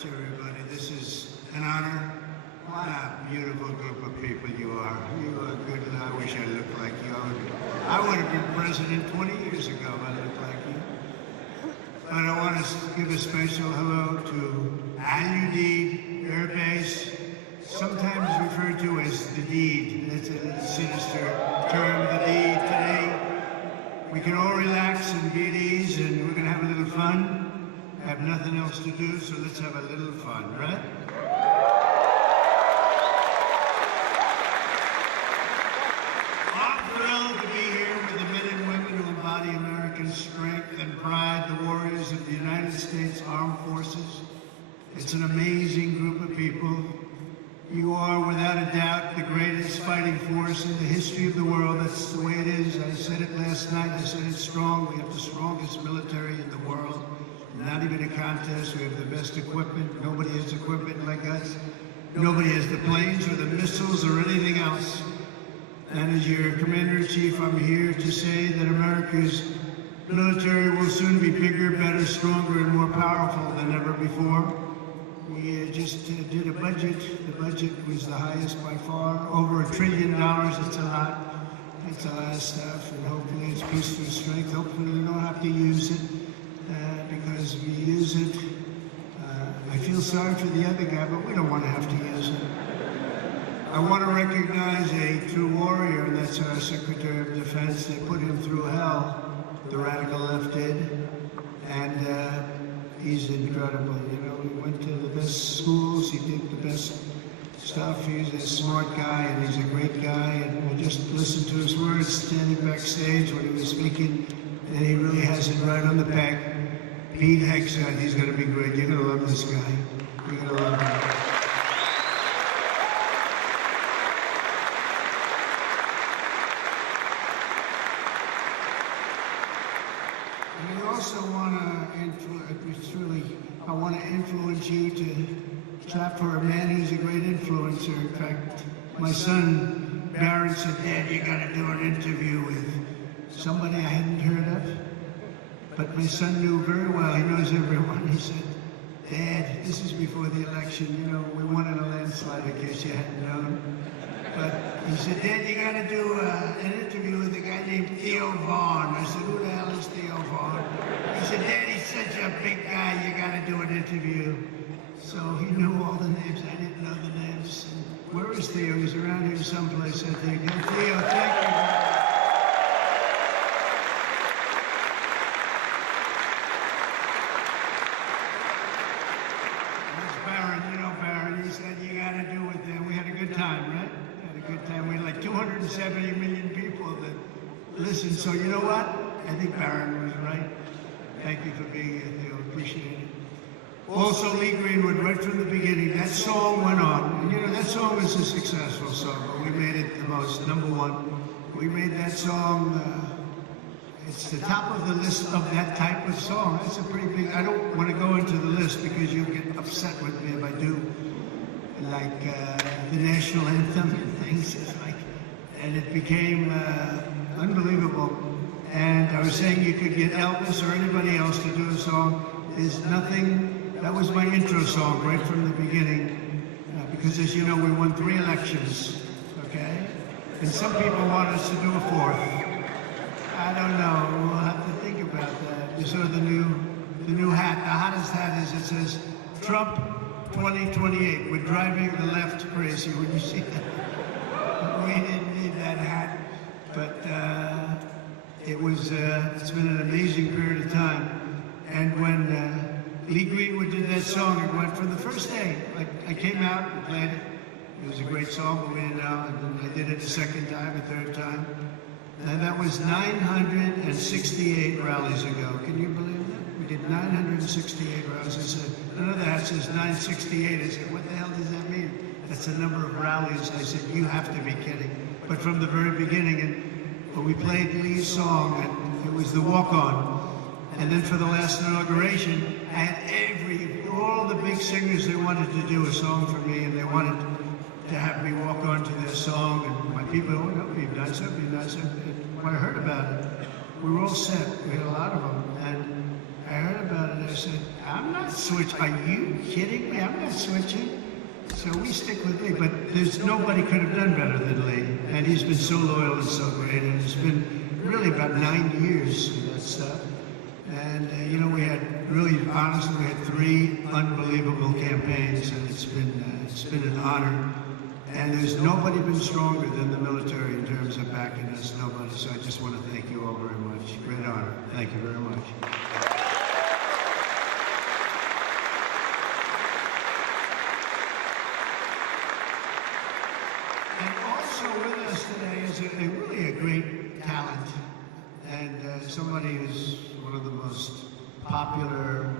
much, everybody. This is an honor. What a beautiful group of people you are. You are good, and I wish I looked like you. I would have been president 20 years ago if I looked like you. But I want to give a special hello to Udeid Air Base, sometimes referred to as the deed. That's a sinister term, the deed. Today, we can all relax and be at ease, and we're going to have a little fun. I have nothing else to do, so let's have a little fun, right? I'm thrilled to be here with the men and women who embody American strength and pride, the warriors of the United States Armed Forces. It's an amazing group of people. You are, without a doubt, the greatest fighting force in the history of the world. That's the way it is. I said it last night. I said it's strong. We have the strongest military in the world. Not even a contest. We have the best equipment. Nobody has equipment like us. Nobody has the planes or the missiles or anything else. And as your Commander-in-Chief, I'm here to say that America's military will soon be bigger, better, stronger, and more powerful than ever before. We just did a budget. The budget was the highest by far, over $1 trillion. It's a lot. It's a lot of stuff, and hopefully it's peace through strength. Hopefully we don't have to use it, because we use it. I feel sorry for the other guy, but we don't want to have to use it. I want to recognize a true warrior, and that's our Secretary of Defense. They put him through hell, the radical left did, and he's incredible. You know, he went to the best schools, he did the best stuff. He's a smart guy, and he's a great guy, and I just listened to his words standing backstage when he was speaking, and he really has it right on the peg. Pete Hexon, he's going to be great. You're going to love this guy. You're going to love him. And I also want to influence you to clap for a man who's a great influencer. In fact, my son, Barron, said, Dad, you got to do an interview with somebody I hadn't heard of. But my son knew very well, he knows everyone. He said, Dad, this is before the election, you know, we won in a landslide in case you hadn't known. But he said, Dad, you got to do an interview with a guy named Theo Vaughn. I said, who the hell is Theo Vaughn? He said, Dad, he's such a big guy, you got to do an interview. So he knew all the names. I didn't know the names. And where is Theo? He's around here someplace, I think. Hey, Theo, thank you. We had like 270 million people that listened. So you know what? I think Barron was right. Thank you for being here, Theo. Appreciate it. Also, Lee Greenwood, right from the beginning, that song went on. And you know, that song is a successful song, but we made it the most, #1. We made that song, it's the top of the list of that type of song. That's a pretty big, I don't want to go into the list because you'll get upset with me if I do. Like the national anthem and things, and it became unbelievable. And I was saying you could get Elvis or anybody else to do a song. There's nothing, that was my intro song right from the beginning, because as you know, we won 3 elections, okay? And some people want us to do a 4th. I don't know, we'll have to think about that. You saw the new hat, the hottest hat is, it says, Trump 2028, we're driving the left crazy. When you see that, we didn't need that hat, but it's been an amazing period of time. And when Lee Greenwood did that song, it went from the first day. Like I came out and played it. It was a great song, but we didn't know. And then I did it a second time, a third time. And that was 968 rallies ago. Can you believe that? We did 968 rallies. I said, another hat says 968. I said, what the hell does that mean? That's the number of rallies. I said, you have to be kidding. But from the very beginning, and we played Lee's song, and it was the walk-on. And then for the last inauguration, I had all the big singers, they wanted to do a song for me, and they wanted to have me walk on to their song. And my people, oh, no, be nice, be nice. And when I heard about it, we were all set. We had a lot of them. And I heard about it. I said, I'm not switching. Are you kidding me? I'm not switching. So we stick with Lee. But there's nobody could have done better than Lee. And he's been so loyal and so great. And it's been really about 9 years of that stuff. And, you know, we had really, honestly, we had 3 unbelievable campaigns. And it's been an honor. And there's nobody been stronger than the military in terms of backing us. Nobody. So I just want to thank you all very much. Great honor. Thank you very much. And also with us today is really a great talent, and somebody who's one of the most popular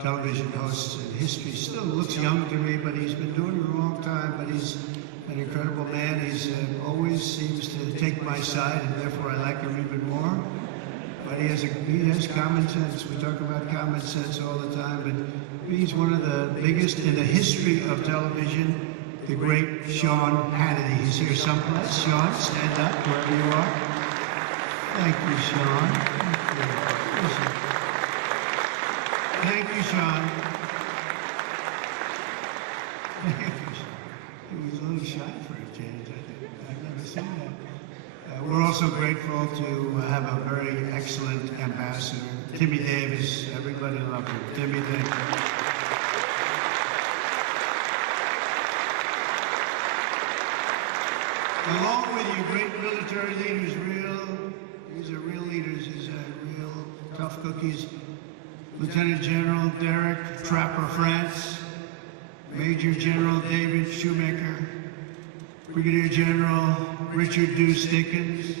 television hosts in history. Still looks young to me, but he's been doing it a long time, but he's an incredible man. He's always seems to take my side, and therefore I like him even more. But he has common sense. We talk about common sense all the time, but he's one of the biggest in the history of television. The great Sean Hannity. He's here someplace. Sean, stand up wherever you are. Thank you, Sean. Thank you, Sean. He was a little shy for a change, I think. I've never seen that. We're also grateful to have a very excellent ambassador, Timmy Davis. Everybody loved him. Timmy Davis. Along with you, great military leaders, these are real leaders, these are real tough cookies. Lieutenant General Derek Trapper France, Major General David Shoemaker, Brigadier General Richard Deuce Dickens,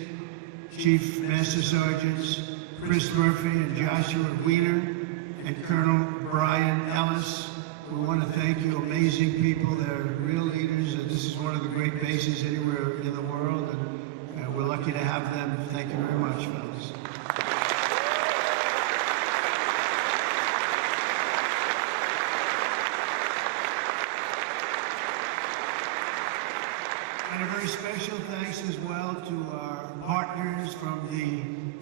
Chief Master Sergeants Chris Murphy and Joshua Wiener, and Colonel Brian Ellis. We want to thank you, amazing people. They're real leaders, and this is one of the great bases anywhere in the world, and we're lucky to have them. Thank you very much, fellas. And a very special thanks as well to our partners from the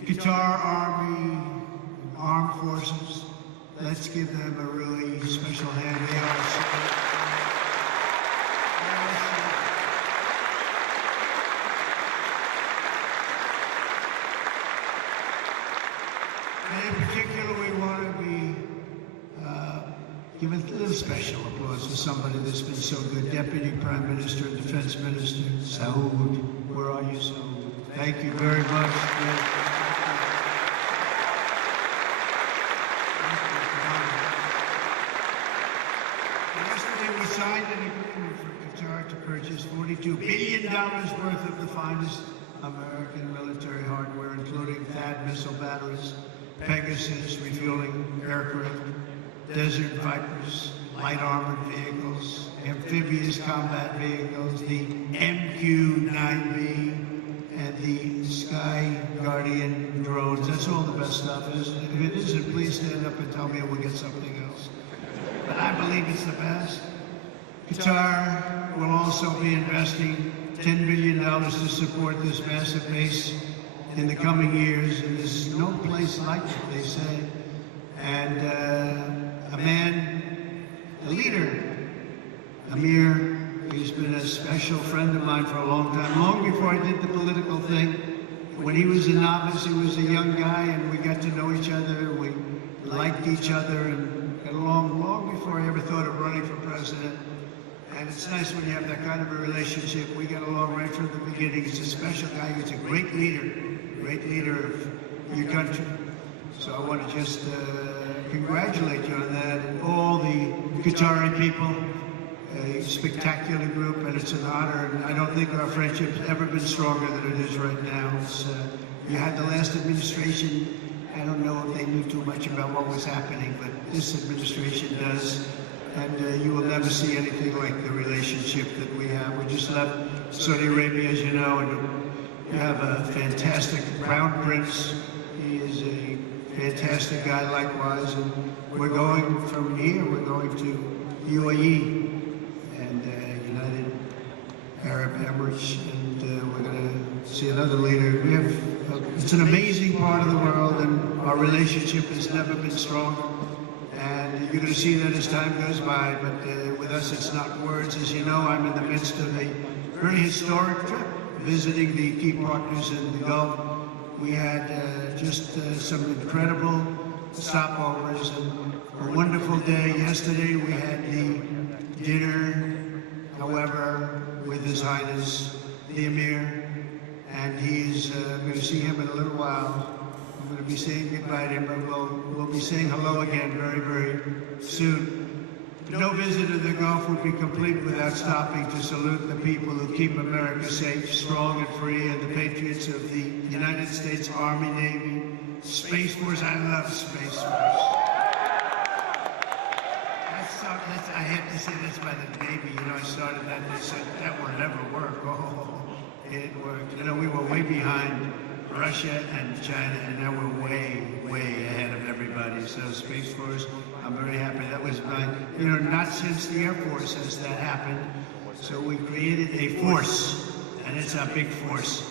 Qatar Army, Armed Forces. Let's give them a really special hand. They are and in particular, we want to be give a little special applause for somebody that's been so good. Deputy Prime Minister and Defense Minister Saud. Where are you, Saud? Thank you very much. We signed an agreement for Qatar to purchase $42 billion worth of the finest American military hardware, including THAAD missile batteries, Pegasus refueling aircraft, Desert Vipers, light armored vehicles, amphibious combat vehicles, the MQ-9B, and the Sky Guardian drones. That's all the best stuff. If it isn't, please stand up and tell me we'll get something else. But I believe it's the best. Qatar will also be investing $10 billion to support this massive base in the coming years, and there's no place like it, they say. And a man, a leader, Amir, he's been a special friend of mine for a long time, long before I did the political thing. When he was a novice, he was a young guy, and we got to know each other, we liked each other, and got along long before I ever thought of running for president. And it's nice when you have that kind of a relationship. We got along right from the beginning. He's a special guy. He's a great leader of your country. So I want to just congratulate you on that, and all the Qatari people, a spectacular group, and it's an honor. And I don't think our friendship's ever been stronger than it is right now. You had the last administration. I don't know if they knew too much about what was happening, but this administration does. And you will never see anything like the relationship that we have. We just left Saudi Arabia, as you know, and we have a fantastic Crown Prince. He is a fantastic guy likewise. And we're going from here, we're going to UAE and United Arab Emirates, and we're going to see another leader. We have, it's an amazing part of the world, and our relationship has never been stronger. And you're going to see that as time goes by, but with us it's not words. As you know, I'm in the midst of a very historic trip, visiting the key partners in the Gulf. We had just some incredible stopovers and a wonderful day. Yesterday we had the dinner, however, with His Highness the Emir, and he's going to see him in a little while. I'm going to be saying goodbye to him, but we'll be saying hello again very, very soon. No visit to the Gulf would be complete without stopping to salute the people who keep America safe, strong, and free, and the patriots of the United States Army, Navy, Space Force. I love Space Force. I have to say that's by the Navy. You know, I started that, they said that will never work. Oh, it worked. You know, we were way behind Russia and China, and now we're way, way ahead of everybody. So Space Force, I'm very happy. That was mine. You know, not since the Air Force has that happened. So we created a force, and it's a big force,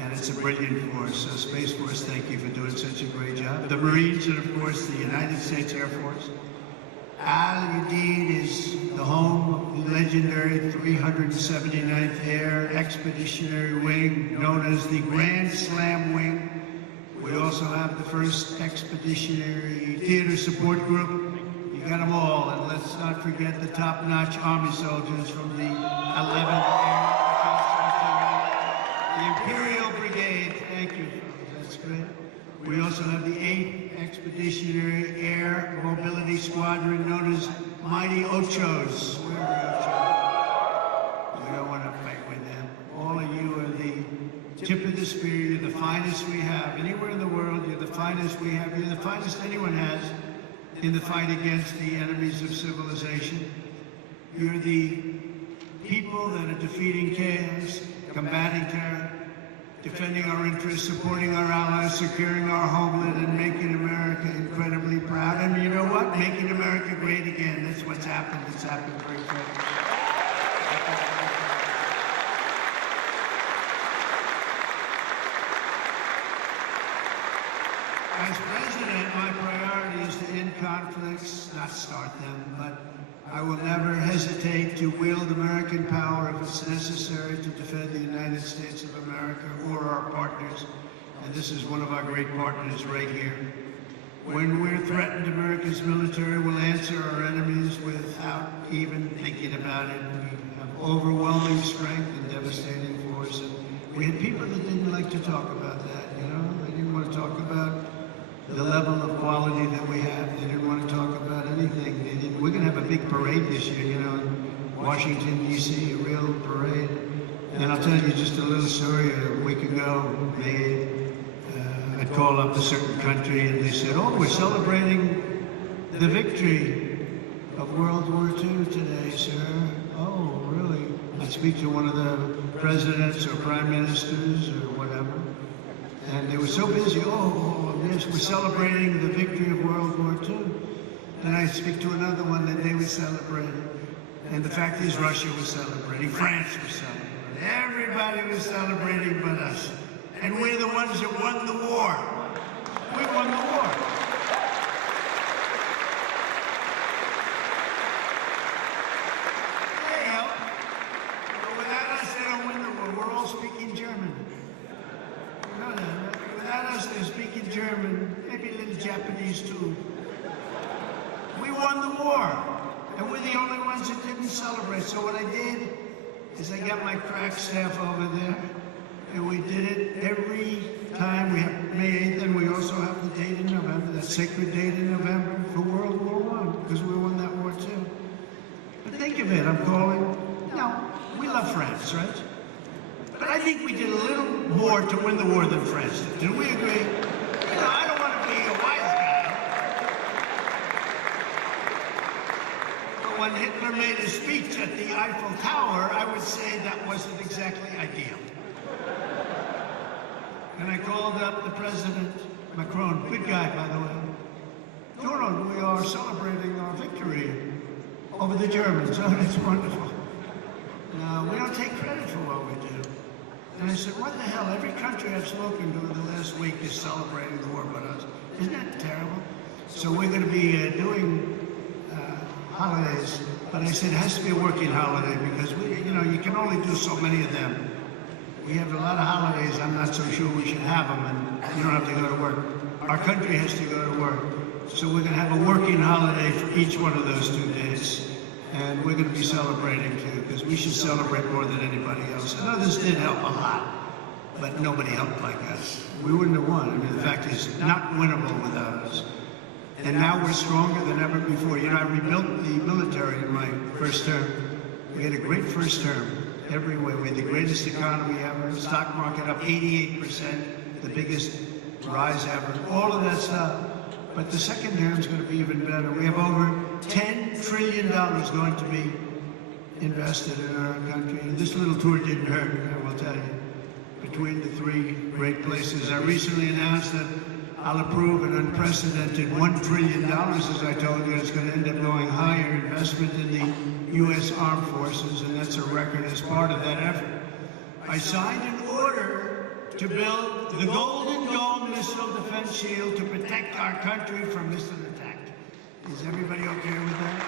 and it's a brilliant force. So Space Force, thank you for doing such a great job. The Marines, and of course the United States Air Force. Udeid is the home of the legendary 379th Air Expeditionary Wing, known as the Grand Slam Wing. We also have the 1st Expeditionary Theater Support Group. You got them all, and let's not forget the top-notch Army soldiers from the 11th Air Defense Battalion, the Imperial Brigade. Thank you, that's great. We also have the 8th Expeditionary Air Mobility Squadron, known as Mighty Ochos. Where are Ochos? We don't want to fight with them. All of you are the tip of the spear. You're the finest we have. Anywhere in the world, you're the finest we have. You're the finest anyone has in the fight against the enemies of civilization. You're the people that are defeating chaos, combating terror, defending our interests, supporting our allies, securing our homeland, and making America incredibly proud. And you know what? Making America great again. That's what's happened. It's happened very quickly. As president, my priority is to end conflicts, not start them, but I will never hesitate to wield American power if it's necessary to defend the United States of America or our partners. And this is one of our great partners right here. When we're threatened, America's military will answer our enemies without even thinking about it. We have overwhelming strength and devastating force. And we had people that didn't like to talk about that, you know? They didn't want to talk about the level of quality that we have. They didn't want to talk about anything. We're going to have a big parade this year, you know, in Washington, D.C., a real parade. And I'll tell you just a little story. A week ago, I called up a certain country, and they said, oh, we're celebrating the victory of World War II today, sir. Oh, really? I speak to one of the presidents or prime ministers or whatever. And they were so busy, yes, we're celebrating the victory of World War II. Then I speak to another one that they were celebrating. And the fact is, Russia was celebrating, France was celebrating. Everybody was celebrating but us. And we're the ones that won the war. We won the war. They help. But without us, they don't win the war. We're all speaking German. No. Without us, they're speaking German, maybe a little Japanese too. We won the war, and we're the only ones that didn't celebrate. So what I did is I got my crack staff over there, and we did it every time. We have May 8th, and we also have the date in November, that sacred date in November for World War I, because we won that war too. But think of it, I'm calling, we love France, right? But I think we did a little more to win the war than France did. Did we agree? You know, I don't want to be a wise guy. But when Hitler made his speech at the Eiffel Tower, I would say that wasn't exactly ideal. And I called up the President, Macron, good guy, by the way. No, we are celebrating our victory over the Germans. Oh, that's wonderful. No, we don't take credit for what we do. And I said, what the hell? Every country I've spoken to in the last week is celebrating the war with us. Isn't that terrible? So we're going to be doing holidays, but I said it has to be a working holiday because you can only do so many of them. We have a lot of holidays. I'm not so sure we should have them, and you don't have to go to work. Our country has to go to work. So we're going to have a working holiday for each one of those 2 days. And we're going to be celebrating too, because we should celebrate more than anybody else. And others did help a lot, but nobody helped like us. We wouldn't have won. I mean, the fact is, not winnable without us. And now we're stronger than ever before. You know, I rebuilt the military in my first term. We had a great first term every way. We had the greatest economy ever, stock market up 88%, the biggest rise ever, all of that stuff. But the second term is going to be even better. We have over $10 trillion going to be invested in our country. And this little tour didn't hurt, I will tell you. Between the 3 great places, I recently announced that I'll approve an unprecedented $1 trillion, as I told you. It's going to end up going higher investment in the U.S. Armed Forces, and that's a record as part of that effort. I signed an order to build the Golden Dome missile defense shield to protect our country from missile attack. Is everybody okay with that?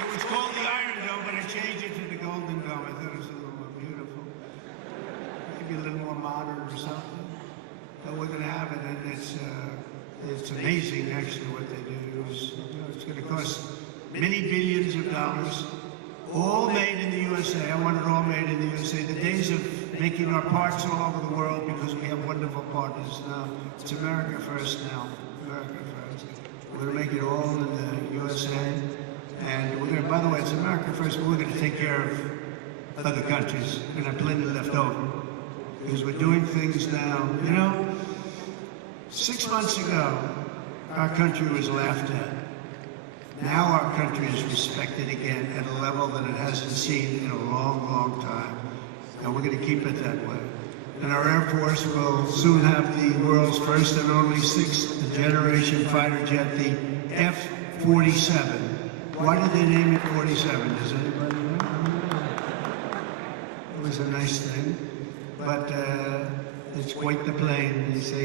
It was called the Iron Dome, but I changed it to the Golden Dome. I thought it was a little more beautiful. Maybe a little more modern or something. But we're going to have it, and it's amazing, actually, what they do. It's going to cost many billions of dollars, all made in the USA. I want it all made in the USA. The days of making our parts all over the world because we have wonderful partners now. It's America first now. America first. We're going to make it all in the USA. And we're going to, by the way, it's America first, but we're going to take care of other countries. We're going to have plenty left over. Because we're doing things now. You know, 6 months ago, our country was laughed at. Now our country is respected again at a level that it hasn't seen in a long, long time. And we're going to keep it that way. And our Air Force will soon have the world's first and only 6th generation fighter jet, the F-47. Why did they name it 47? Does anybody know? It was a nice thing. But it's quite the plane. They say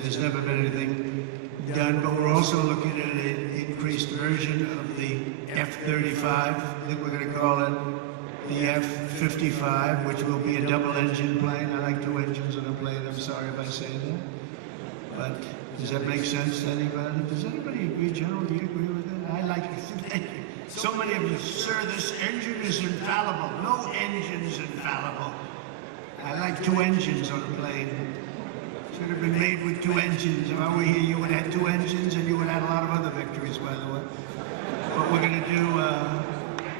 there's never been anything done, but we're also looking at an increased version of the F-35. I think we're going to call it the F-55, which will be a double-engine plane. I like 2 engines on a plane. I'm sorry if I say that. But does that make sense to anybody? Does anybody agree, General? Do you agree with that? I like it. Thank you. So many of you, sir, this engine is infallible. No engine's infallible. I like 2 engines on a plane. Should have been made with 2 engines. If I were here, you would have 2 engines, and you would have a lot of other victories, by the way. But we're going to do,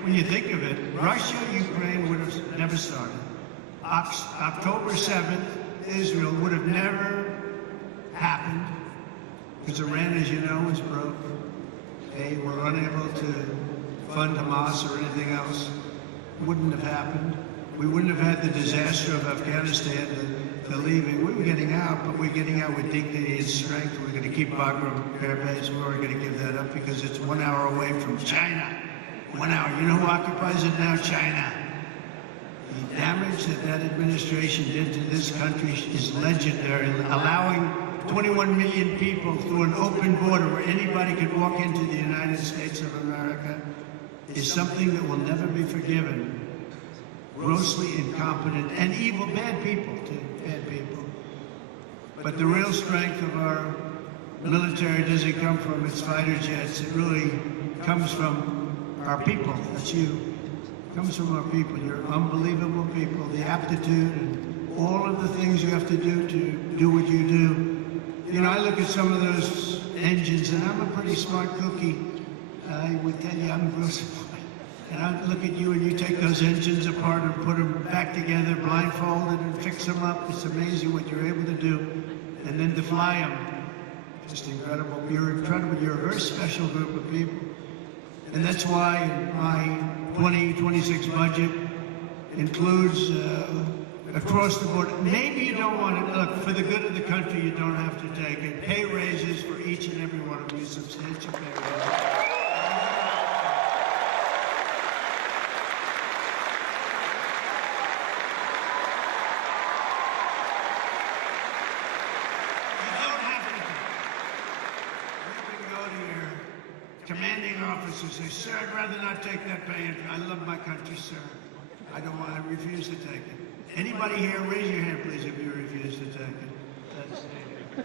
when you think of it, Russia, Ukraine would have never started. October 7th, Israel would have never happened, because Iran, as you know, was broke. They were unable to fund Hamas or anything else. Wouldn't have happened. We wouldn't have had the disaster of Afghanistan, the leaving. We were getting out, but we're getting out with dignity and strength. We're going to keep Udeid Air Base. We're going to give that up because it's 1 hour away from China. 1 hour. You know who occupies it now? China. The damage that administration did to this country is legendary. Allowing 21 million people through an open border where anybody could walk into the United States of America is something that will never be forgiven. Grossly incompetent and evil, bad people too, bad people. But the real strength of our military doesn't come from its fighter jets. It really comes from our people. That's you. It comes from our people. You're unbelievable people. The aptitude and all of the things you have to do what you do. You know, I look at some of those engines, and I'm a pretty smart cookie. I would tell you I'm real smart. And I look at you and you take those engines apart and put them back together, blindfolded, and fix them up. It's amazing what you're able to do. And then to fly them, just incredible. You're incredible. You're a very special group of people. And that's why my 2026 budget includes across the board. Maybe you don't want to, look, for the good of the country, you don't have to take it. Pay raises for each and every one of you, substantial pay raises. Commanding officers say, sir, I'd rather not take that pay. I love my country, sir. I refuse to take it. Anybody here, raise your hand, please, if you refuse to take it. That's it.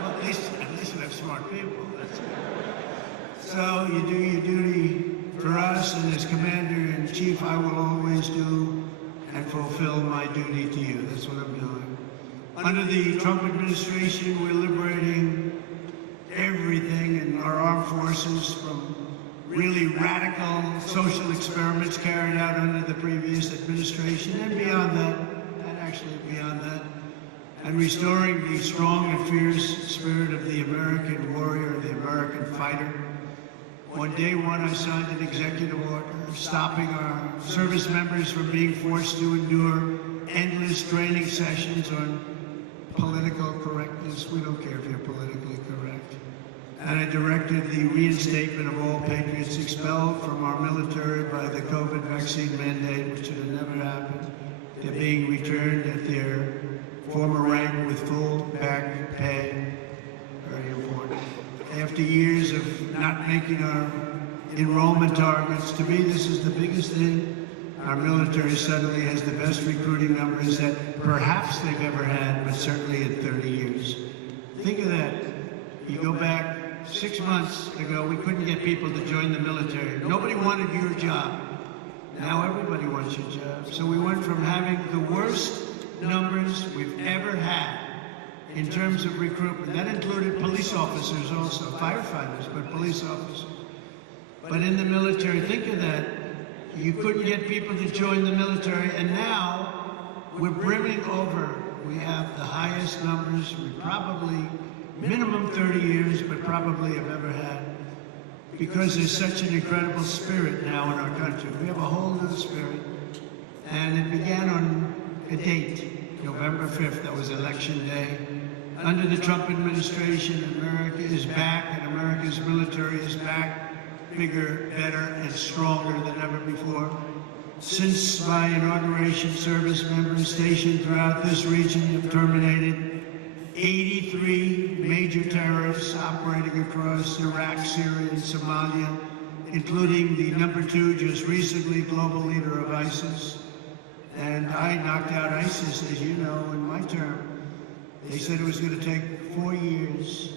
Well, at least we have smart people. That's good. So you do your duty for us, and as Commander-in-Chief, I will always do and fulfill my duty to you. That's what I'm doing. Under the Trump administration, we're liberating everything in our armed forces from really radical social experiments carried out under the previous administration and beyond that, and actually beyond that, and restoring the strong and fierce spirit of the American warrior, the American fighter. On day one, I signed an executive order stopping our service members from being forced to endure endless training sessions on political correctness. We don't care if you're politically correct. And I directed the reinstatement of all patriots expelled from our military by the COVID vaccine mandate, which should have never happened. They're being returned at their former rank with full back pay. Very important. After years of not making our enrollment targets, to me this is the biggest thing. Our military suddenly has the best recruiting numbers that perhaps they've ever had, but certainly in 30 years. Think of that. You go back 6 months ago, we couldn't get people to join the military. Nobody wanted your job. Now everybody wants your job. So we went from having the worst numbers we've ever had in terms of recruitment. That included police officers also, firefighters, but police officers. But in the military, think of that. You couldn't get people to join the military, and now we're brimming over. We have the highest numbers we probably, minimum 30 years, but probably have ever had, because there's such an incredible spirit now in our country. We have a whole new spirit, and it began on a date, November 5th, that was election day. Under the Trump administration, America is back, and America's military is back, bigger, better, and stronger than ever before. Since my inauguration, service members stationed throughout this region have terminated 83 major terrorists operating across Iraq, Syria, and Somalia, including the #2, just recently global leader of ISIS. And I knocked out ISIS, as you know, in my term. They said it was going to take 4 years.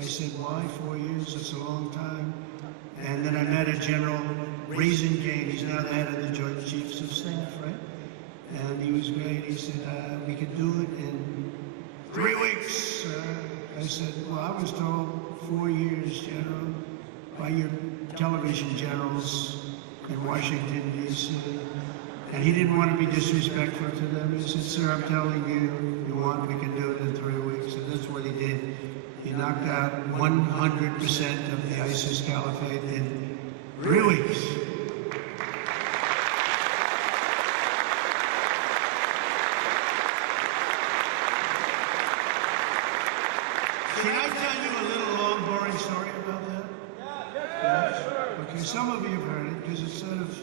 I said, why 4 years? It's a long time. And then I met a General Raisingane. He's now the head of the Joint Chiefs of Staff, right? And he was great. He said, we could do it in 3 weeks. I said, well, I was told 4 years, General, by your television generals in Washington, D.C. And he didn't want to be disrespectful to them. He said, sir, I'm telling you, you want, we can do it in 3 weeks. And that's what he did. He knocked out 100% of the ISIS caliphate in 3 weeks. Can I tell you a little long, boring story about that? Yes. Okay, some of you have heard it because it's sort of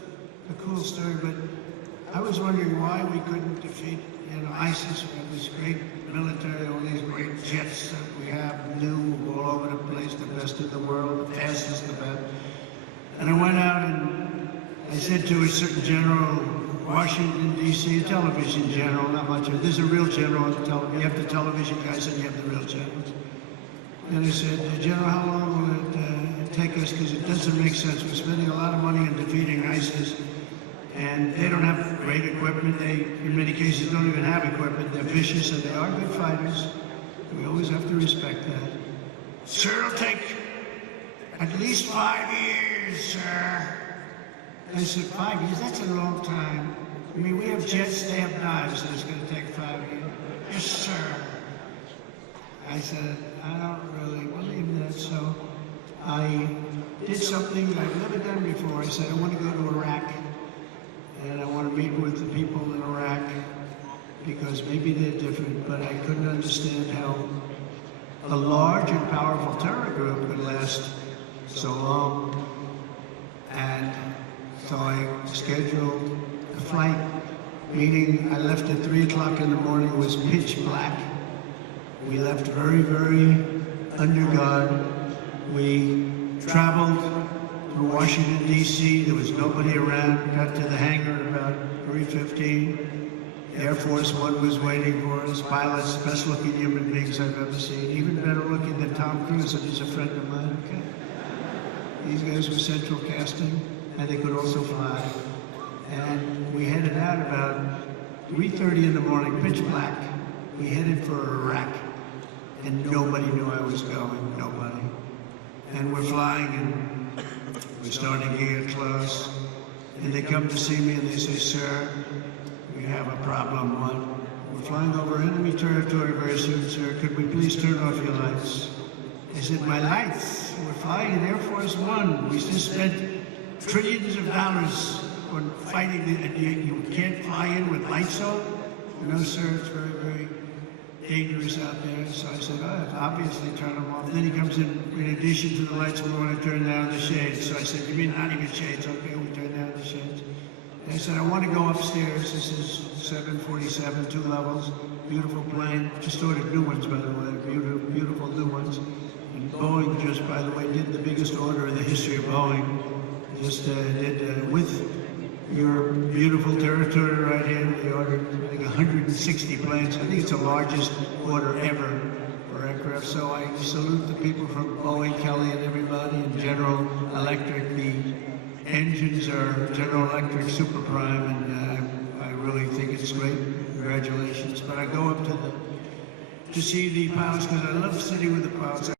a cool story, but I was wondering why we couldn't defeat, ISIS. We have this great military, all these great jets that we have, new, all over the place, the best in the world, the fastest, the best. And I went out and I said to a certain general, Washington, D.C., a television general, not much of it. There's a real general on the television. You have the television guys and you have the real generals. And I said, General, how long will it take us? Because it doesn't make sense. We're spending a lot of money on defeating ISIS. And they don't have great equipment. They, in many cases, don't even have equipment. They're vicious, and they are good fighters. We always have to respect that. Sir, it'll take at least 5 years, sir. I said, 5 years? That's a long time. I mean, we have jets, they have knives, and it's going to take 5 years. Yes, sir. I said, I don't really believe that, so I did something that I've never done before. I said, I want to go to Iraq. and I want to meet with the people in Iraq because maybe they're different, but I couldn't understand how a large and powerful terror group could last so long. And so I scheduled a flight, meaning I left at 3 o'clock in the morning. It was pitch black. We left very, very under guard. We traveled through Washington, D.C. There was nobody around. Got to the hangar about 3:15. Air Force One was waiting for us. Pilots, best looking human beings I've ever seen. Even better looking than Tom Cruise, and he's a friend of mine. Okay. These guys were central casting, and they could also fly. And we headed out about 3:30 in the morning, pitch black. We headed for Iraq, and nobody knew I was going, nobody. And we're flying, and we're starting to get close. And they come to see me, and they say, "Sir, we have a problem." What? "We're flying over enemy territory very soon, sir. Could we please turn off your lights?" I said, "My lights? We're flying in Air Force One. We just spent trillions of dollars on fighting, and you can't fly in with lights on?" "No, sir, it's very, very dangerous out there." So I said, "Oh, obviously turn them off." Then he comes in addition to the lights, we want to turn down the shades. So I said, "You mean not even shades?" "Okay, we turn down the shades." And I said, "I want to go upstairs." This is 747, 2 levels, beautiful plane. Just ordered new ones, by the way, beautiful new ones. And Boeing just, by the way, did the biggest order in the history of Boeing. Just did with your beautiful territory right here. They ordered, I think, 160 planes. I think it's the largest order ever for aircraft. So I salute the people from Boeing, Kelly, and everybody, and General Electric. The engines are General Electric Super Prime, and I really think it's great. Congratulations. But I go up to see the pilots because I love sitting with the pilots.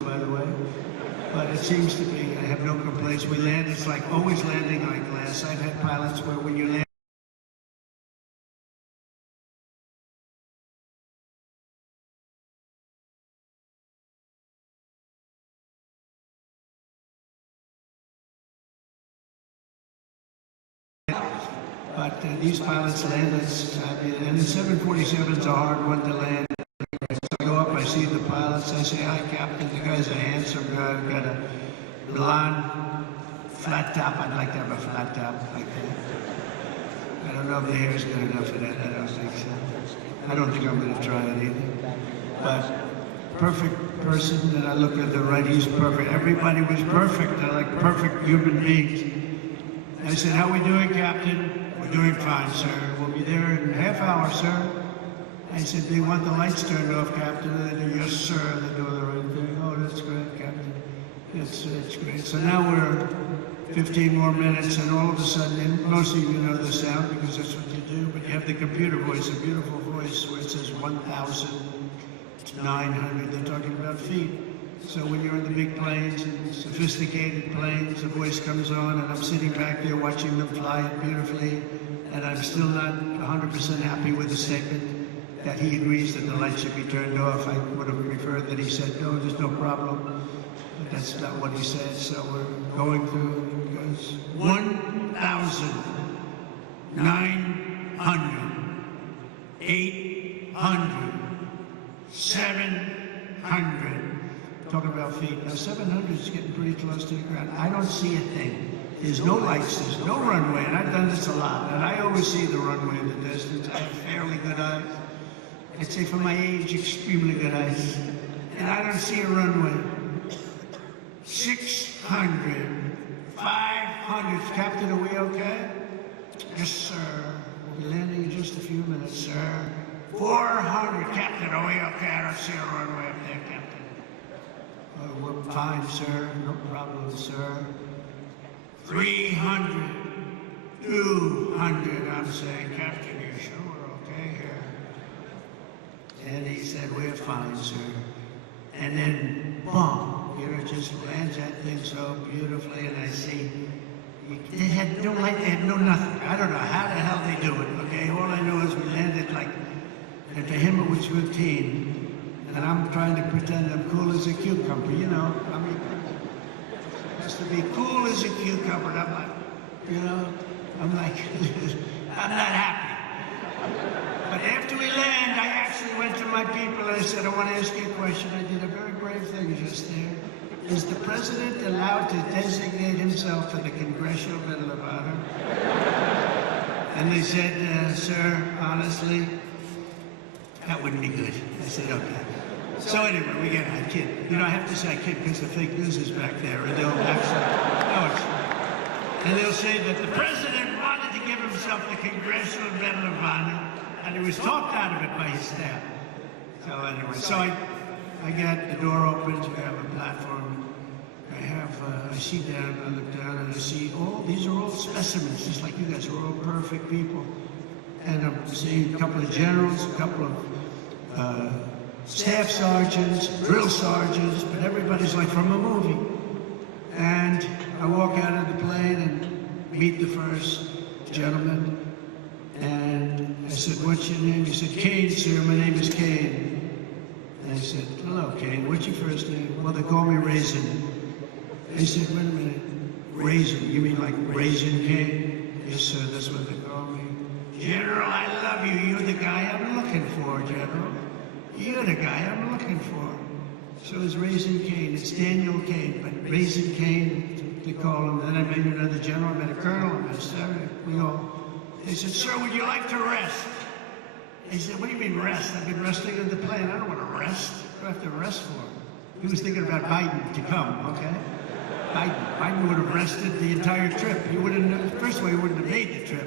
By the way, but it seems to be, I have no complaints. We land, it's like always landing on glass. I've had pilots where when you land, but these pilots land, and the 747's a hard one to land. So I go up, I see the pilots, I say, "Hi, Captain." The guy's a handsome guy, got a blonde flat top. I'd like to have a flat top like that. I don't know if the hair's good enough for that. I don't think so. I don't think I'm going to try it either. But perfect person, and I look at the right, he's perfect. Everybody was perfect. They're like perfect human beings. I said, "How we doing, Captain?" "We're doing fine, sir. We'll be there in a half hour, sir." I said, "They want the lights turned off, Captain." And they do, "Yes, sir." They're doing the right thing. "Oh, that's great, Captain. It's great." So now we're 15 more minutes, and all of a sudden, and most of you know the sound because that's what you do, but you have the computer voice, a beautiful voice where it says 1,900. They're talking about feet. So when you're in the big planes and sophisticated planes, the voice comes on, and I'm sitting back there watching them fly it beautifully, and I'm still not 100% happy with the statement that he agrees that the lights should be turned off. I would have preferred that he said, "No, there's no problem." But that's not what he said. So we're going through, it goes 1,900, 800, 700. Talking about feet. Now 700 is getting pretty close to the ground. I don't see a thing. There's no lights, there's no runway, and I've done this a lot, and I always see the runway in the distance. I have fairly good eyes. I'd say for my age, extremely good eyes. And I don't see a runway. 600, 500. Captain, are we okay? "Yes, sir. We'll be landing in just a few minutes, sir." 400. "Captain, are we okay? I don't see a runway up there, Captain." "We're fine, sir. No problem, sir." 300, 200. I'm saying, "Captain, you sure we're okay here?" And he said, "We're fine, sir." And then, boom, it just lands that thing so beautifully, and I see they had no light, they had no nothing. I don't know how the hell they do it, okay? All I know is we landed like And to him it was routine. And I'm trying to pretend I'm cool as a cucumber, you know. I mean, just to be cool as a cucumber. And I'm like, you know, I'm like, I'm not happy. But after we land, I actually went to my people and I said, I want to ask you a question. I did a very brave thing just there. Is the president allowed to designate himself for the Congressional Medal of Honor? And they said, sir, honestly, that wouldn't be good. I said, okay. So anyway, we get I kid. You know, I have to say I kid because the fake news is back there, and they'll actually, no, it's, and they'll say that the president wanted to give himself the Congressional Medal of Honor, and he was talked out of it by his staff. So anyway, so I get the door opens, we have a platform. I see down, I look down, and I see these are all specimens, just like you guys are all perfect people. And I'm seeing a couple of generals, a couple of staff sergeants, drill sergeants, but everybody's like from a movie. And I walk out of the plane and meet the first gentleman. And I said, what's your name? He said, Kane, sir, my name is Kane. And I said, hello, Kane, what's your first name? Well, they call me Raisin. I said, wait a minute, Raisin, you mean like Raisin Kane? Yes, sir, that's what they call me. General, I love you. You're the guy I'm looking for, General. You're the guy I'm looking for. So it's Raisin Kane. It's Daniel Kane, but Raisin Kane, they call him. Then I met another general, I met a colonel, I met a sergeant. We all, they said, sir, would you like to rest? He said, what do you mean rest? I've been resting in the plane. I don't want to rest. What do I have to rest for? He was thinking about Biden to come, okay? Biden would have rested the entire trip. He wouldn't, first of all, he wouldn't have made the trip.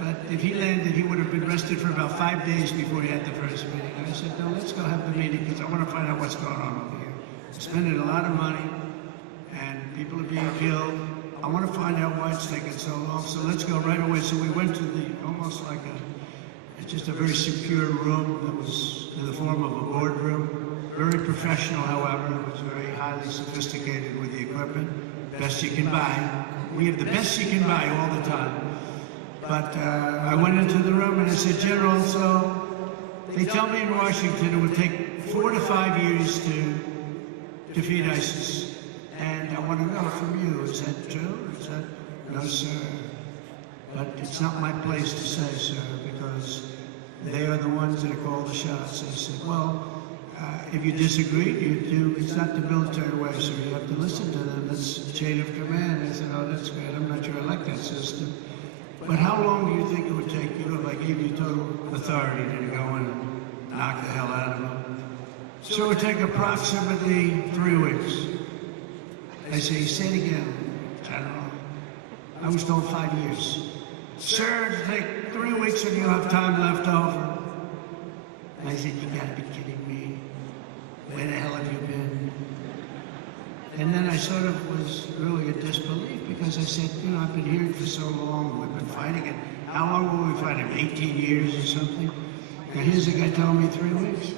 But if he landed, he would have been rested for about 5 days before he had the first meeting. And I said, no, let's go have the meeting because I want to find out what's going on over here. We're spending a lot of money and people are being killed. I want to find out why it's taking so long. So let's go right away. So we went to almost like just a very secure room that was in the form of a boardroom. Very professional, however. It was very highly sophisticated with the equipment. Best you can buy. We have the best you can buy all the time. But I went into the room and I said, General, so they tell me in Washington it would take 4 to 5 years to defeat ISIS. And I want to know from you, is that true? Is that, no, sir. But it's not my place to say, sir, because they are the ones that call the shots. I said, well, if you disagree, it's not the military way, so you have to listen to them. That's the chain of command. I said, oh, that's great. I'm not sure I like that system. But how long do you think it would take you if I gave you total authority to go and knock the hell out of them? So it would take approximately 3 weeks. I say, say it again, General. I was told 5 years. Sir, it'll take 3 weeks and you'll have time left over. I said, you gotta be kidding me. Where the hell have you been? And then I sort of was really in disbelief because I said, you know, I've been here for so long, we've been fighting it. How long will we fight him? 18 years or something? And here's the guy telling me 3 weeks.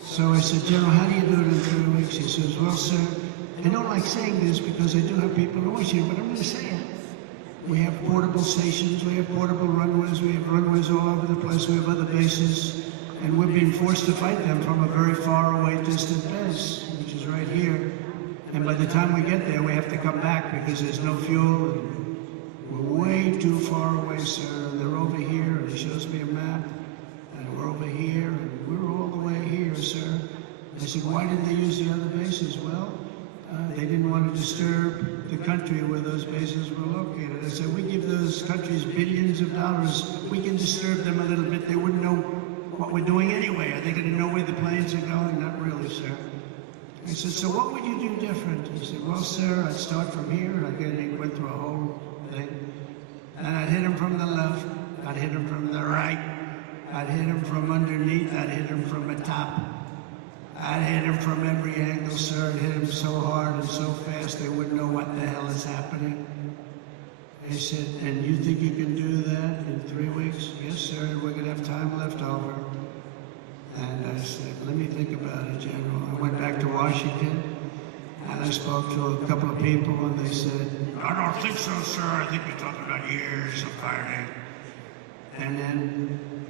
So I said, General, how do you do it in 3 weeks? He says, well, sir, I don't like saying this because I do have people who watch you, but I'm going to say it. We have portable stations, we have portable runways, we have runways all over the place, we have other bases, and we're being forced to fight them from a very far away distant base, which is right here. And by the time we get there, we have to come back because there's no fuel. And we're way too far away, sir. And they're over here, and he shows me a map. And we're over here, and we're all the way here, sir. I said, why didn't they use the other bases? Well, they didn't want to disturb the country where those bases were located. I said, we give those countries billions of dollars. We can disturb them a little bit. They wouldn't know what we're doing anyway. Are they going to know where the planes are going? Not really, sir. I said, so what would you do different? He said, well, sir, I'd start from here, and he went through a whole thing. And I'd hit him from the left, I'd hit him from the right, I'd hit him from underneath, I'd hit him from the top. I'd hit him from every angle, sir. I'd hit him so hard and so fast they wouldn't know what the hell is happening. He said, and you think you can do that in 3 weeks? Yes, sir, we're going to have time left over. And I said, let me think about it, General. I went back to Washington, and I spoke to a couple of people, and they said, I don't think so, sir. I think you're talking about years of fighting. And then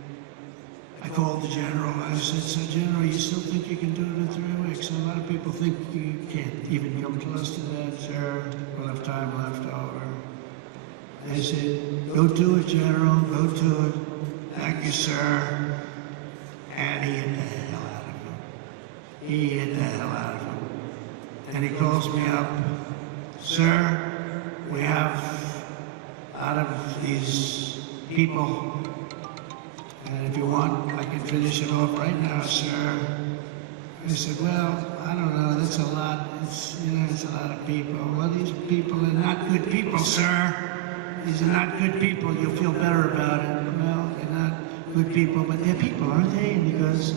I called the general. I said, "So, General, you still think you can do it in 3 weeks?" A lot of people think you can't even come close to that, sir. We'll have time left over. I said, "Go do it, General. Go do it. Thank you, sir." And he hit the hell out of him. He hit the hell out of him. And he calls me up, "Sir, we have out of these people, and if you want, I can finish it off right now, sir." I said, "Well, I don't know, that's a lot. It's a lot of people." "Well, these people are not good people, sir. These are not good people. You'll feel better about it." "Well, they're not good people, but they're people, aren't they?" And he goes,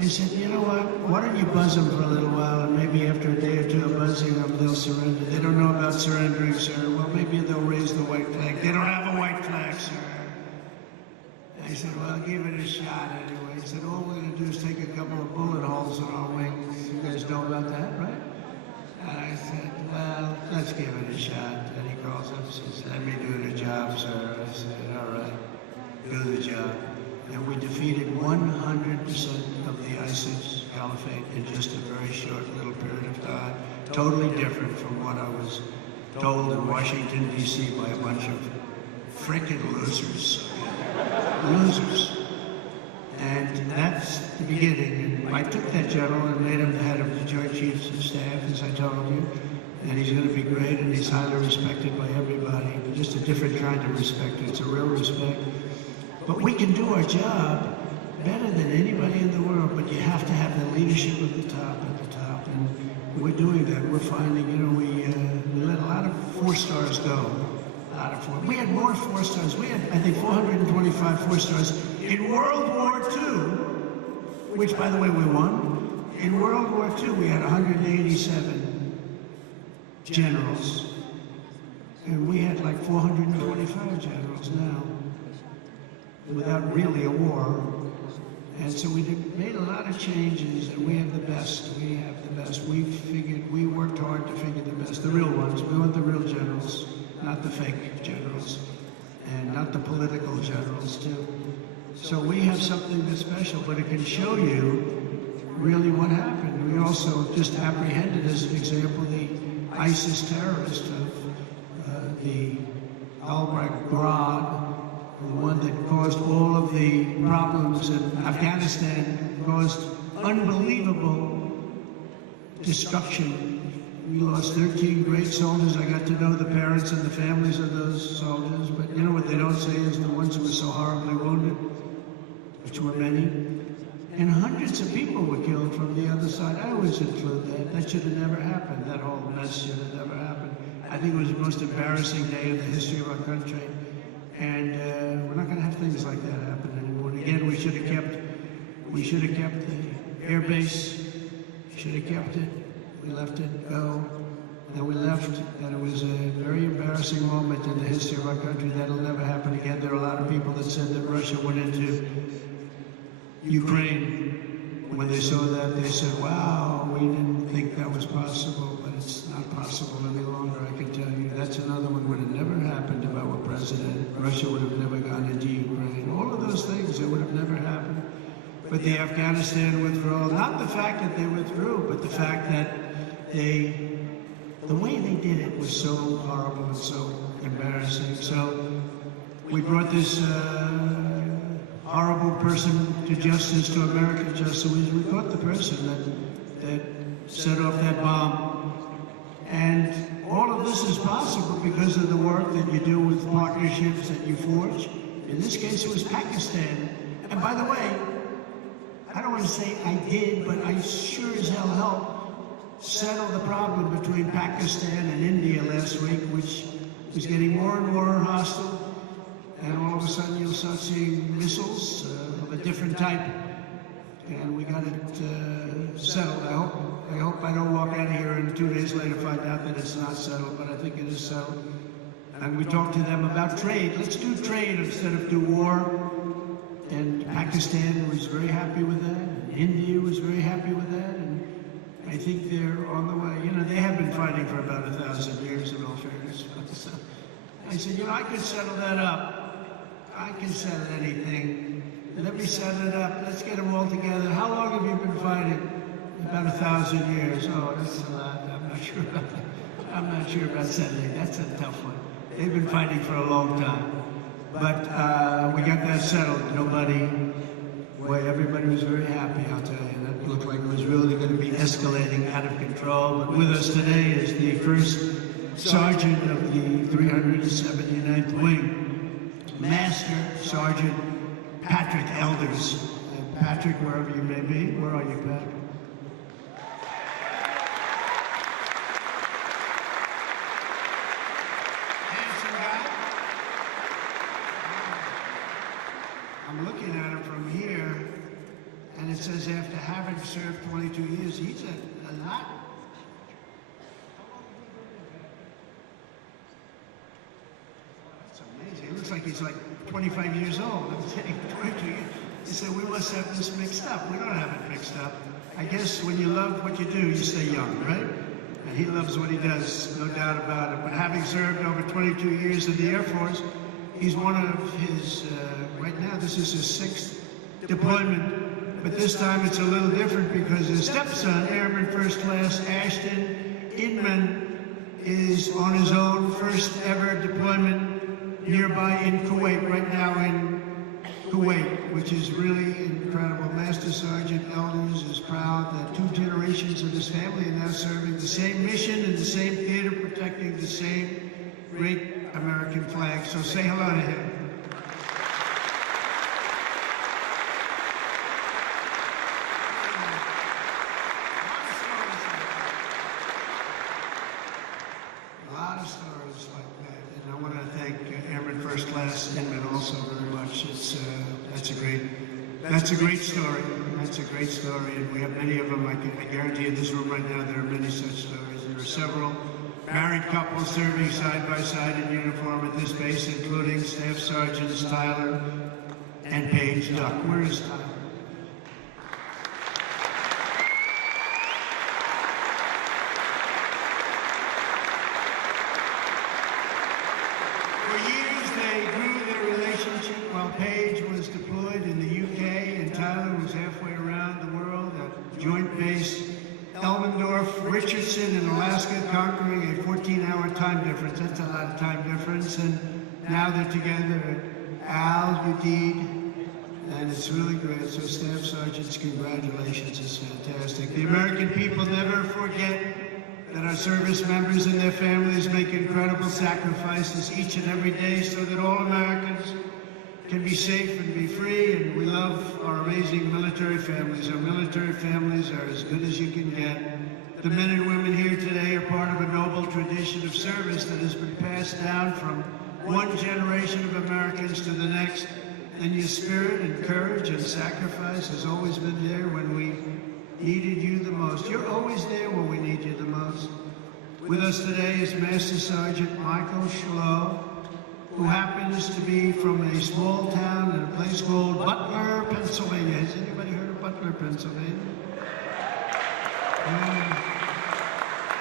I said, "You know what? Why don't you buzz them for a little while, and maybe after a day or two of buzzing them, they'll surrender." "They don't know about surrendering, sir." "Well, maybe they'll raise the white flag." "They don't have a white flag, sir." I said, "Well, give it a shot anyway." He said, "All we're going to do is take a couple of bullet holes in our wings." You guys know about that, right? And I said, "Well, let's give it a shot." And he calls up and says, "Let me do the job, sir." I said, "All right, do the job." And we defeated 100% of the ISIS caliphate in just a very short little period of time. Totally different from what I was told in Washington, D.C. by a bunch of frickin' losers. Losers. And that's the beginning. And I took that general and made him the head of the Joint Chiefs of Staff, as I told you. And he's going to be great, and he's highly respected by everybody. Just a different kind of respect. It's a real respect. But we can do our job better than anybody in the world, but you have to have the leadership at the top, and we're doing that. We're finding, we let a lot of 4 stars go. We had more 4 stars. We had, I think, 425 4 stars in World War II, which, by the way, we won. In World War II, we had 187 generals, and we had like 425 generals now, without really a war. And so we made a lot of changes, and we have the best. We have the best. We worked hard to figure the best, the real ones. We want the real generals, not the fake generals, and not the political generals, too. So we have something that's special, but it can show you really what happened. We also just apprehended, as an example, the ISIS terrorist of the Al-Baghdad, the one that caused all of the problems in Afghanistan, caused unbelievable destruction. We lost 13 great soldiers. I got to know the parents and the families of those soldiers, but you know what they don't say is the ones who were so horribly wounded, which were many. And hundreds of people were killed from the other side. I always include that. That should have never happened. That whole mess should have never happened. I think it was the most embarrassing day in the history of our country. And we're not going to have things like that happen anymore. And again, we should have kept the air base. Should have kept it. We let it go. And we left, and it was a very embarrassing moment in the history of our country. That'll never happen again. There are a lot of people that said that Russia went into Ukraine. When they saw that, they said, "Wow, we didn't think that was possible," but it's not possible any longer, I can tell you. That's another one would have never happened if I were president. Russia would have never gone into Ukraine. All of those things, it would have never happened. But the Afghanistan withdrawal, not the fact that they withdrew, but the fact that the way they did it was so horrible and so embarrassing. So we brought this horrible person to justice, to American justice. We caught the person that set off that bomb. And all of this is possible because of the work that you do with partnerships that you forge. In this case, it was Pakistan. And by the way, I don't want to say I did, but I sure as hell helped settle the problem between Pakistan and India last week, which was getting more and more hostile. And all of a sudden, you'll start seeing missiles of a different type. And we got it settled. I hope I don't walk out of here and 2 days later find out that it's not settled, but I think it is settled. And we talked to them about trade. Let's do trade instead of do war. And Pakistan was very happy with that. And India was very happy with that. And I think they're on the way. You know, they have been fighting for about 1,000 years, in all fairness. So I said, I could settle that up. I can settle anything. Let me set it up. Let's get them all together. How long have you been fighting? About 1,000 years. Oh, that's a lot. I'm not sure about that. I'm not sure about settling. That's a tough one. They've been fighting for a long time. But we got that settled. Everybody was very happy, I'll tell you. That looked like it was really going to be escalating out of control. But with us today is the first sergeant of the 379th Wing, Master Sergeant Patrick Elders. And Patrick, wherever you may be, where are you, Patrick? Handsome guy. I'm looking at him from here, and it says after having served 22 years, he's a lot. That's amazing. It looks like he's like 25 years old. I'm saying 22 years. He said, we must have this mixed up. We don't have it mixed up. I guess when you love what you do, you stay young, right? And he loves what he does, no doubt about it. But having served over 22 years in the Air Force, he's one of his, right now, this is his 6th deployment. But this time it's a little different because his stepson, Airman First Class Ashton Inman, is on his own first ever deployment nearby in Kuwait, right now in Kuwait, which is really incredible. Master Sergeant Elders is proud that 2 generations of his family are now serving the same mission in the same theater, protecting the same great American flag. So say hello to him. A lot of stories like that, and I want to thank Airman First Class Inman also very much. That's a great story. That's a great story, and we have many of them. I guarantee you, in this room right now, there are many such stories. There are several married couples serving side by side in uniform at this base, including Staff Sergeants Tyler and Paige Duck. Where is Tyler? For years, they grew their relationship while Paige was deployed in the UK and Tyler was halfway around the world at Joint Base Elmendorf, Richardson in Alaska, conquering a 14-hour time difference. That's a lot of time difference. And now they're together at Udeid, and it's really great. So Staff Sergeants, congratulations, it's fantastic. The American people never forget that our service members and their families make incredible sacrifices each and every day so that all Americans can be safe and be free, and we love our amazing military families. Our military families are as good as you can get. The men and women here today are part of a noble tradition of service that has been passed down from one generation of Americans to the next, and your spirit and courage and sacrifice has always been there when we needed you the most. You're always there when we need you the most. With us today is Master Sergeant Michael Schlow, who happens to be from a small town in a place called Butler, Pennsylvania. Has anybody heard of Butler, Pennsylvania?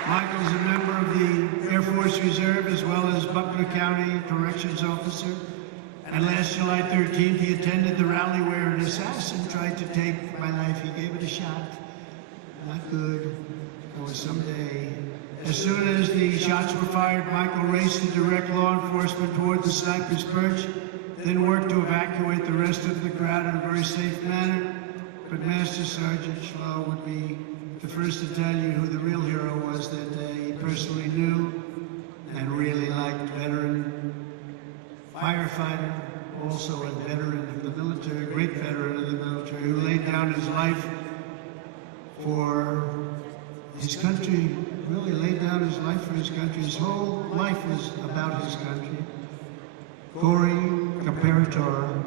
Michael's a member of the Air Force Reserve as well as Butler County Corrections Officer. And last July 13th, he attended the rally where an assassin tried to take my life. He gave it a shot. Not good. Or someday. As soon as the shots were fired, Michael raced to direct law enforcement toward the sniper's perch, then worked to evacuate the rest of the crowd in a very safe manner. But Master Sergeant Schlow would be the first to tell you who the real hero was that day. He personally knew and really liked. Veteran firefighter, also a veteran of the military, a great veteran of the military, who laid down his life for his country, really laid down his life for his country. His whole life was about his country. Corey Comparator,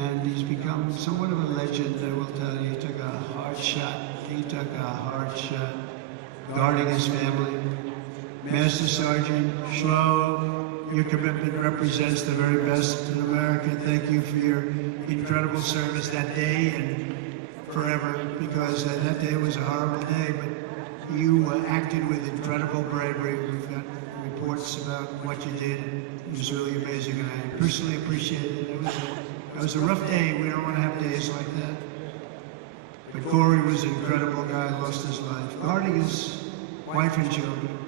and he's become somewhat of a legend, I will tell you. He took a hard shot. He took a hard shot guarding his family. Master Sergeant Schlow, your commitment represents the very best in America. Thank you for your incredible service that day and forever, because that day was a horrible day, but you acted with incredible bravery. We've got reports about what you did. It was really amazing, and I personally appreciate it. It was a rough day. We don't want to have days like that. But Corey was an incredible guy, lost his life, guarding his wife and children.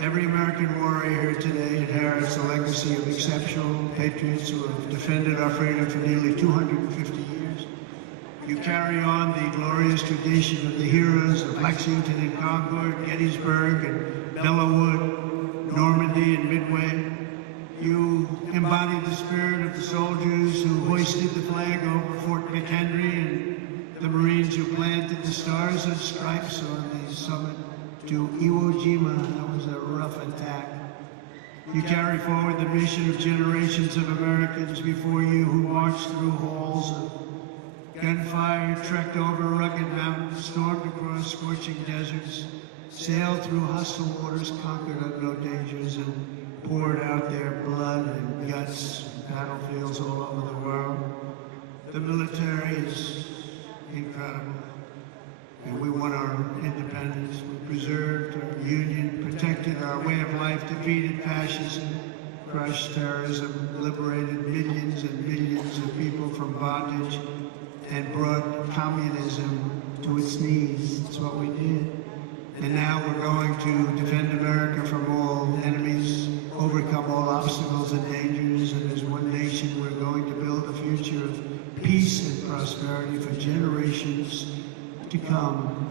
Every American warrior here today inherits a legacy of exceptional patriots who have defended our freedom for nearly 250 years. You carry on the glorious tradition of the heroes of Lexington and Concord, Gettysburg and Belleau Wood, Normandy and Midway. You embody the spirit of the soldiers who hoisted the flag over Fort McHenry and the Marines who planted the stars and stripes on the summit to Iwo Jima. That was a rough attack. You carry forward the mission of generations of Americans before you who marched through halls of gunfire, trekked over rugged mountains, stormed across scorching deserts, sailed through hostile waters, conquered unknown dangers, and poured out their blood and guts in battlefields all over the world. The military is incredible, and we won our independence. We preserved our union, protected our way of life, defeated fascism, crushed terrorism, liberated millions and millions of people from bondage, and brought communism to its knees. That's what we did. And now we're going to defend America from all enemies, overcome all obstacles and dangers, and as one nation we're going to build a future of peace and prosperity for generations to come.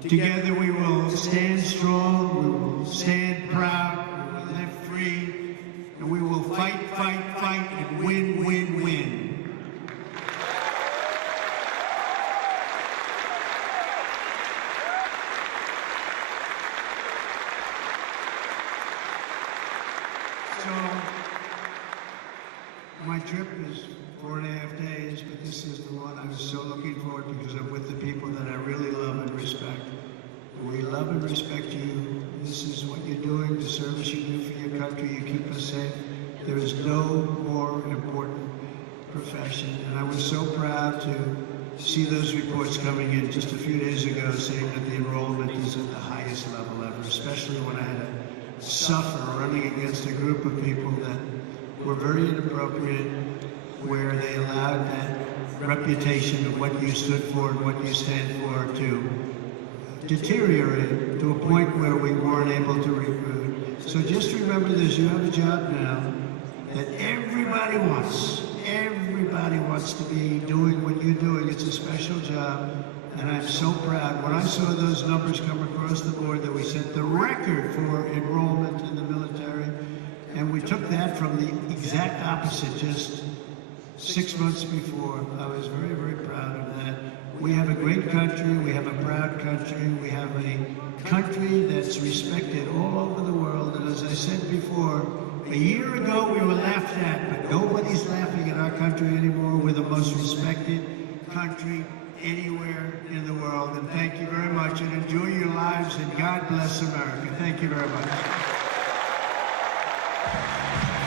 Together we will stand strong, we will stand proud, we will live free, and we will fight, fight, fight, and win, win, win. So, my trip is 4.5 days, but this is the one I was so looking forward to because I'm with the people that I really love and respect. We love and respect you. This is what you're doing, the service you do for your country. You keep us safe. There is no more important profession. And I was so proud to see those reports coming in just a few days ago saying that the enrollment is at the highest level ever, especially when I had to suffer running against a group of people that were very inappropriate, where they allowed that reputation of what you stood for and what you stand for to deteriorate to a point where we weren't able to recruit. So just remember this, you have a job now that everybody wants. Everybody wants to be doing what you're doing. It's a special job, and I'm so proud. When I saw those numbers come across the board that we set the record for enrollment in the military, and we took that from the exact opposite just 6 months before. I was very, very proud of that. We have a great country, we have a proud country, we have a country that's respected all over the world, and as I said before, a year ago we were laughed at, but nobody's laughing at our country anymore. We're the most respected country anywhere in the world, and thank you very much, and enjoy your lives, and God bless America. Thank you very much.